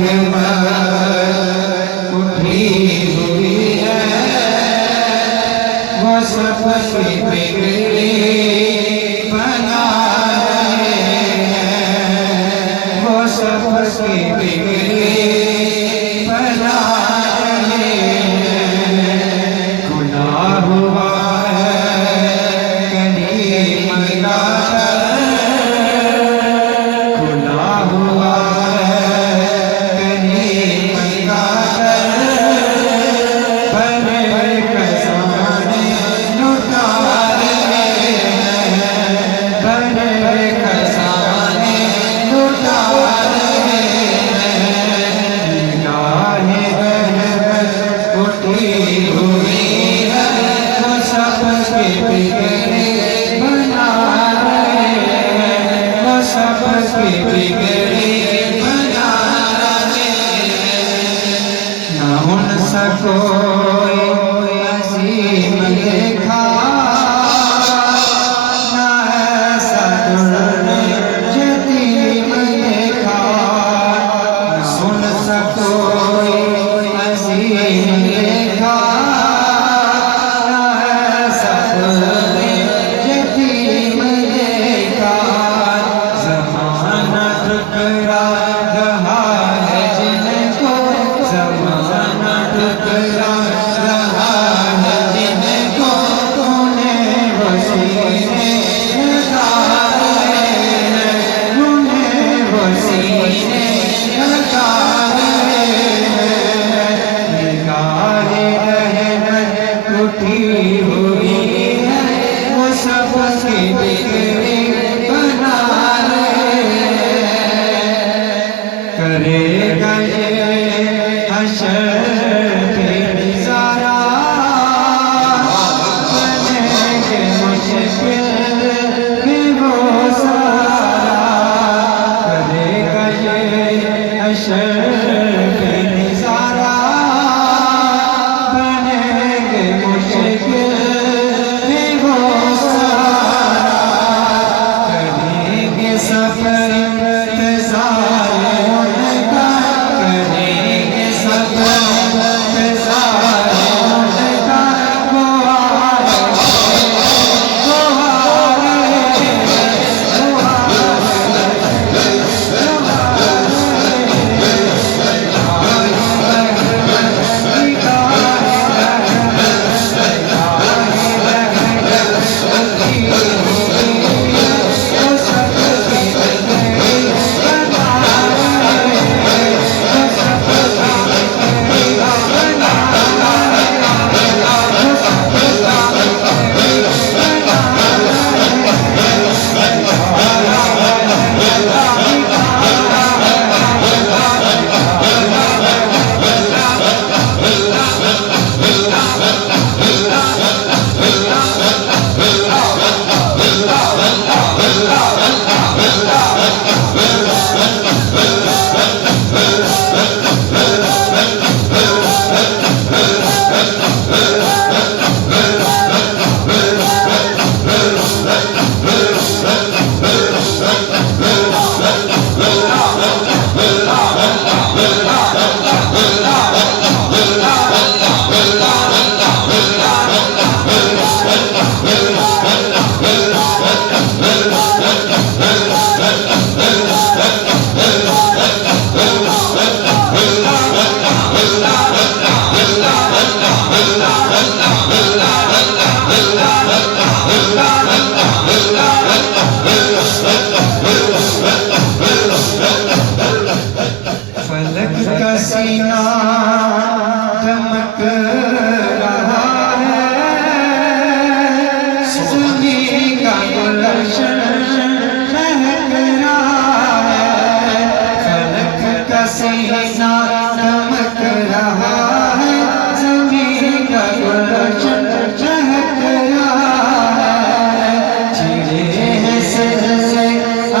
रहमत उठी हुई है, वो सबकी बिगड़ी बना रहे हैं, वो सबकी बिगड़ी बना रहे हैं। गुनाह हुआ है करीम का गुनाह हुआ है करीम का बड़े खजाने लुटा रहे हैं, बड़े खजाने लुटा रहे हैं। निगाहे रहमत उठी हुई है, वो सबके बिगड़े बना रहे हैं, वो सबके बिगड़े बना रहे हैं। ना उनसा कोई अजीम देखा, ना ऐसा दुर्रे यतीम देखा, ना उनसा कोई अजीम देखा, ना ऐसा दुर्रे यतीम देखा। ज़माना ठुकरा रहा है जिनको, ज़माना ठुकरा रहा है जिनको, उन्हें वसीले लगा रहे हैं, उन्हें वसीले लगा रहे हैं। निगाहे रहमत उठी हुई है, वो सबके बिगड़े बना रहे हैं। करेगा ये हशर पे निज़ारा, बनेंगे मुश्किल में वो सारा। करेगा ये हशर पे निज़ारा, बनेंगे मुश्किल में वो सारा। करेंगे सफर इंतज़ार उनका, करेंगे सफर इंतज़ार उनका। वो आ रहे हैं, वो आ फलक का सीना दमक रहा है, ज़मीं का गुलशन महक रहा है। फलक का सीना दमक रहा है, ज़मीं का गुलशन महक रहा है। छिड़े हैं सिर से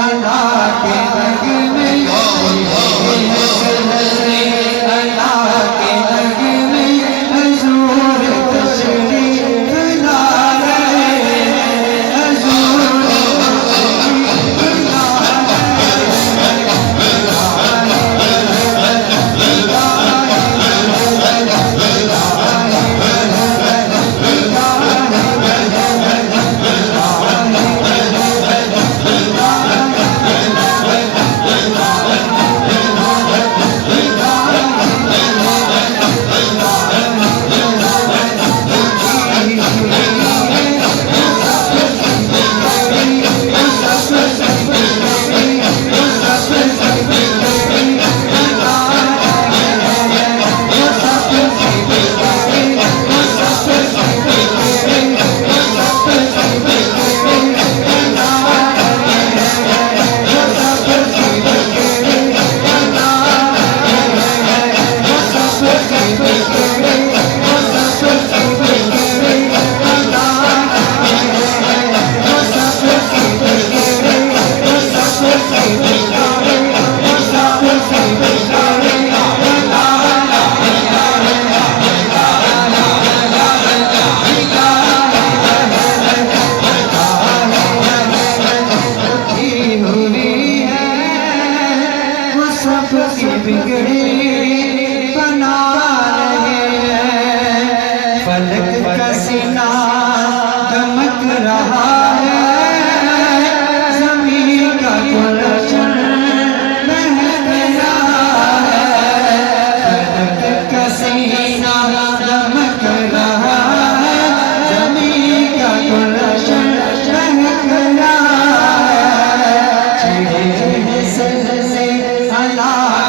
अदा के रंग में, छिड़े हैं सिर से अदा सबकी बिगड़ी बना रहे हैं। फलक का सीना दमक रहा है, ज़मीन का गुलशन महक रहा है। फलक का सीना दमक रहा है, ज़मीन का गुलशन महक रहा है। छिड़े से अला